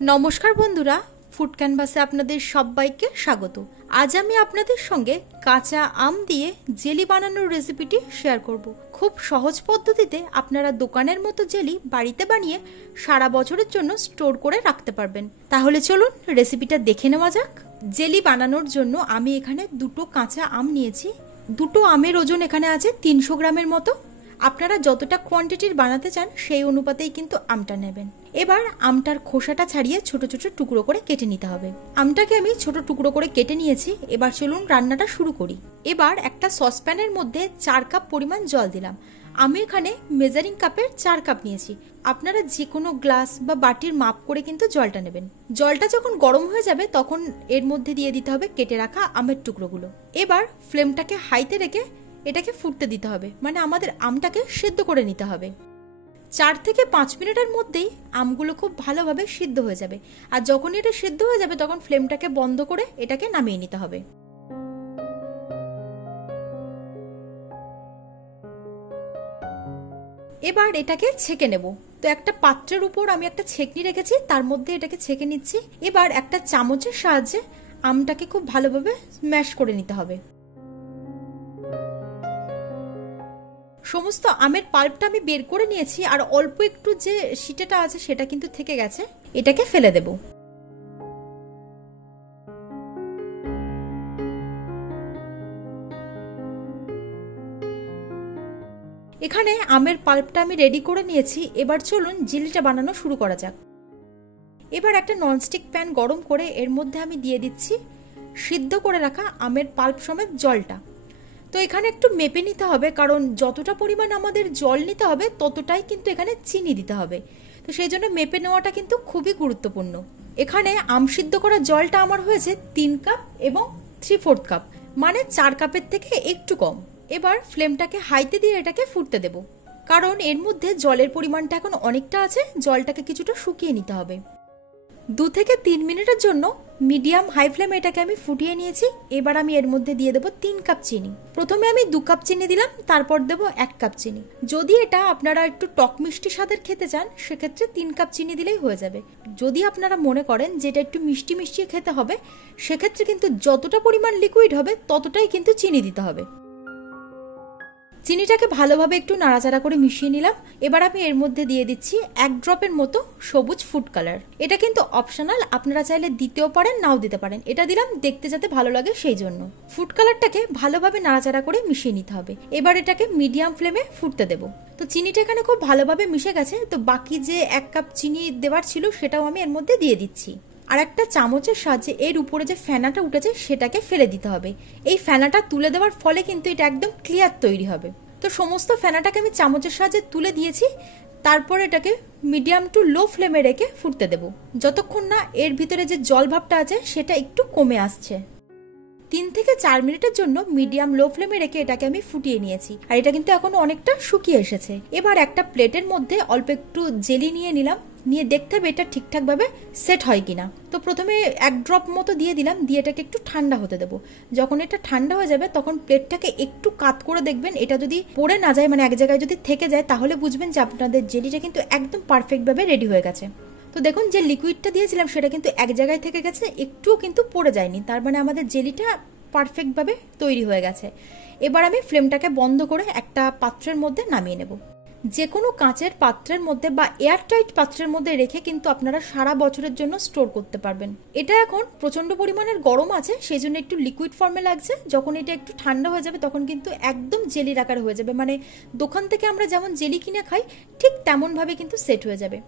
নমস্কার বন্ধুরা, ফুড ক্যানভাসে আপনাদের সবাইকে স্বাগত। আজ আমি আপনাদের সঙ্গে কাঁচা আম দিয়ে জেলি বানানোর রেসিপিটি শেয়ার করব। খুব সহজ পদ্ধতিতে আপনারা দোকানের মতো জেলি বাড়িতে বানিয়ে সারা বছরের জন্য স্টোর করে রাখতে পারবেন। তাহলে চলুন রেসিপিটা দেখে নেওয়া যাক। জেলি বানানোর জন্য আমি এখানে দুটো কাঁচা আম নিয়েছি। দুটো আমের ওজন এখানে আছে 300 গ্রামের মতো। আপনারা যতটা কোয়ান্টিটির বানাতে চান সেই অনুপাতেই কিন্তু আমটা নেবেন। এবার আমটার খোসাটা ছাড়িয়ে ছোট ছোট টুকরো করে কেটে নিতে হবে। আমটাকে আমি ছোট টুকরো করে কেটে নিয়েছি। এবার চলুন রান্নাটা শুরু করি। এবার একটা সসপ্যানের মধ্যে 4 কাপ পরিমাণ জল দিলাম। আমি এখানে মেজারিং কাপের 4 কাপ নিয়েছি। আপনারা যে কোনো গ্লাস বা বাটির মাপ করে কিন্তু জলটা নেবেন। জলটা যখন গরম হয়ে যাবে তখন এর মধ্যে দিয়ে দিতে হবে কেটে রাখা আমের টুকরোগুলো। এবার ফ্লেমটাকে হাইতে রেখে এটাকে ফুটতে দিতে হবে, মানে আমাদের আমটাকে সেদ্ধ করে নিতে হবে। 4 থেকে 5 মিনিটের মধ্যেই আমগুলো খুব ভালোভাবে সিদ্ধ হয়ে যাবে। আর যখন এটা সিদ্ধ হয়ে যাবে তখন ফ্লেমটাকে বন্ধ করে এটাকে নামিয়ে নিতে হবে। এবার এটাকে ছেঁকে নেব। তো একটা পাত্রের উপর আমি একটা ছেঁকনি রেখেছি, তার মধ্যে এটাকে ছেঁকে নিচ্ছি। এবার একটা চামচের সাহায্যে আমটাকে খুব ভালোভাবে ম্যাশ করে নিতে হবে। সমস্ত আমের পাল্পটা আমি বের করে নিয়েছি, আর অল্প একটু যে শিটেটা আছে সেটা কিন্তু থেকে গেছে, এটাকে ফেলে দেব। এখানে আমের পাল্পটা আমি রেডি করে নিয়েছি। এবার চলুন জেলিটা বানানো শুরু করা যাক। এবার একটা ননস্টিক প্যান গরম করে এর মধ্যে আমি দিয়ে দিচ্ছি সিদ্ধ করে রাখা আমের পাল্প সমেত জলটা। তো এখানে একটু মেপে নিতে হবে, কারণ যতটা পরিমাণ আমাদের জল নিতে হবে ততটাই কিন্তু এখানে চিনি দিতে হবে। তো সেই জন্য মেপে নেওয়াটা কিন্তু খুবই গুরুত্বপূর্ণ। এখানে আম সিদ্ধ করা জলটা আমার হয়েছে 3 কাপ এবং 3/4 কাপ, মানে 4 কাপের থেকে একটু কম। এবার ফ্লেমটাকে হাইতে দিয়ে এটাকে ফুটতে দেব, কারণ এর মধ্যে জলের পরিমাণটা এখন অনেকটা আছে। জলটাকে কিছুটা শুকিয়ে নিতে হবে। 2 থেকে 3 মিনিটের জন্য মিডিয়াম হাই ফ্লেমে এটাকে আমি ফুটিয়ে নিয়েছি। এবার আমি এর মধ্যে দিয়ে দেবো 3 কাপ চিনি। প্রথমে আমি 2 কাপ চিনি দিলাম, তারপর দেবো 1 কাপ চিনি। যদি এটা আপনারা একটু টক মিষ্টি স্বাদের খেতে চান সেক্ষেত্রে 3 কাপ চিনি দিলেই হয়ে যাবে। যদি আপনারা মনে করেন যে এটা একটু মিষ্টি মিষ্টি খেতে হবে সেক্ষেত্রে কিন্তু যতটা পরিমাণ লিকুইড হবে ততটাই কিন্তু চিনি দিতে হবে। চিনিটাকে ভালোভাবে একটু নাড়াচাড়া করে মিশিয়ে নিলাম। এবার আমি এর মধ্যে দিয়ে দিচ্ছি 1 ড্রপের মতো সবুজ ফুড কালার। এটা কিন্তু অপশনাল, আপনারা চাইলে দিতেও পারেন নাও দিতে পারেন। এটা দিলাম দেখতে যাতে ভালো লাগে সেই জন্য। ফুড কালারটাকে ভালোভাবে নাড়াচাড়া করে মিশিয়ে নিতে হবে। এবার এটাকে মিডিয়াম ফ্লেমে ফুটতে দেব। তো চিনিটা এখানে খুব ভালোভাবে মিশে গেছে। তো বাকি যে 1 কাপ চিনি দেওয়ার ছিল সেটাও আমি এর মধ্যে দিয়ে দিচ্ছি। আর একটা চামচের সাহায্যে এর উপরে যে ফেনাটা উঠেছে সেটাকে ফেলে দিতে হবে। এই ফেনাটা তুলে দেওয়ার ফলে কিন্তু এটা একদম ক্লিয়ার তৈরি হবে। তো সমস্ত ফেনাটাকে আমি চামচের সাহায্যে তুলে দিয়েছি। তারপর এটাকে মিডিয়াম টু লো ফ্লেমে রেখে ফুটতে দেব, যতক্ষণ না এর ভিতরে যে জল ভাবটা আছে সেটা একটু কমে আসছে। 3 থেকে 4 মিনিটের জন্য মিডিয়াম লো ফ্লেমে রেখে এটাকে আমি ফুটিয়ে নিয়েছি। আর এটা কিন্তু এখন অনেকটা শুকিয়ে এসেছে। এবার একটা প্লেটের মধ্যে অল্প একটু জেলি নিয়ে নিলাম, নিয়ে দেখতে হবে এটা ঠিকঠাক ভাবে সেট হয় কিনা। তো প্রথমে 1 ড্রপ মতো দিয়ে দিলাম, দিয়ে এটাকে একটু ঠান্ডা হতে দেবো। যখন এটা ঠান্ডা হয়ে যাবে তখন প্লেটটাকে একটু কাত করে দেখবেন। এটা যদি পড়ে না যায়, মানে এক জায়গায় যদি থেকে যায়, তাহলে বুঝবেন যে আপনাদের জেলিটা কিন্তু একদম পারফেক্ট ভাবে রেডি হয়ে গেছে। তো দেখুন যে লিকুইডটা দিয়েছিলাম সেটা কিন্তু এক জায়গায় থেকে গেছে, একটুও কিন্তু পড়ে যায়নি। তার মানে আমাদের জেলিটা পারফেক্ট ভাবে তৈরি হয়ে গেছে। এবার আমি ফ্লেমটাকে বন্ধ করে একটা পাত্রের মধ্যে নামিয়ে নেব। যে কোনো কাঁচের পাত্রের মধ্যে বা এয়ারটাইট পাত্রের মধ্যে রেখে কিন্তু আপনারা সারা বছরের জন্য স্টোর করতে পারবেন। এটা এখন প্রচন্ড পরিমাণের গরম আছে, সেই জন্য একটু লিকুইড ফর্মে লাগছে। যখন এটা একটু ঠান্ডা হয়ে যাবে তখন কিন্তু একদম জেলির আকার হয়ে যাবে, মানে দোকান থেকে আমরা যেমন জেলি কিনে খাই ঠিক তেমন ভাবে কিন্তু সেট হয়ে যাবে।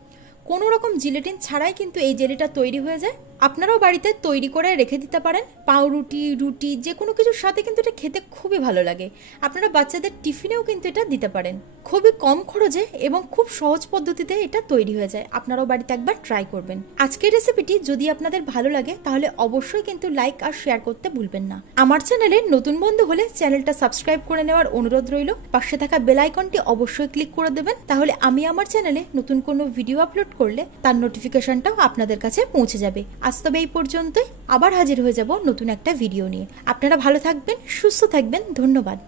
কোনো রকম জিলেটিন ছাড়াই কিন্তু এই জেলিটা তৈরি হয়ে যায়। আপনারাও বাড়িতে তৈরি করে রেখে দিতে পারেন। পাউরুটি, রুটি যে কোনো কিছুর সাথে কিন্তু এটা খেতে খুবই ভালো লাগে। আপনারা বাচ্চাদের টিফিনেও কিন্তু এটা দিতে পারেন। খুবই কম খরচে এবং খুব সহজ পদ্ধতিতে এটা তৈরি হয়ে যায়। আপনারাও বাড়িতে একবার ট্রাই করবেন। আজকের রেসিপিটি যদি আপনাদের ভালো লাগে তাহলে অবশ্যই কিন্তু লাইক আর শেয়ার করতে ভুলবেন না। আমার চ্যানেলে নতুন বন্ধু হলে চ্যানেলটা সাবস্ক্রাইব করে নেওয়ার অনুরোধ রইল। পাশে থাকা বেল আইকনটি অবশ্যই ক্লিক করে দেবেন, তাহলে আমি আমার চ্যানেলে নতুন কোনো ভিডিও আপলোড করলে তার নোটিফিকেশনটাও আপনাদের কাছে পৌঁছে যাবে। আজ তবে এই পর্যন্তই, আবার হাজির হয়ে যাব নতুন একটা ভিডিও নিয়ে। আপনারা ভালো থাকবেন, সুস্থ থাকবেন। ধন্যবাদ।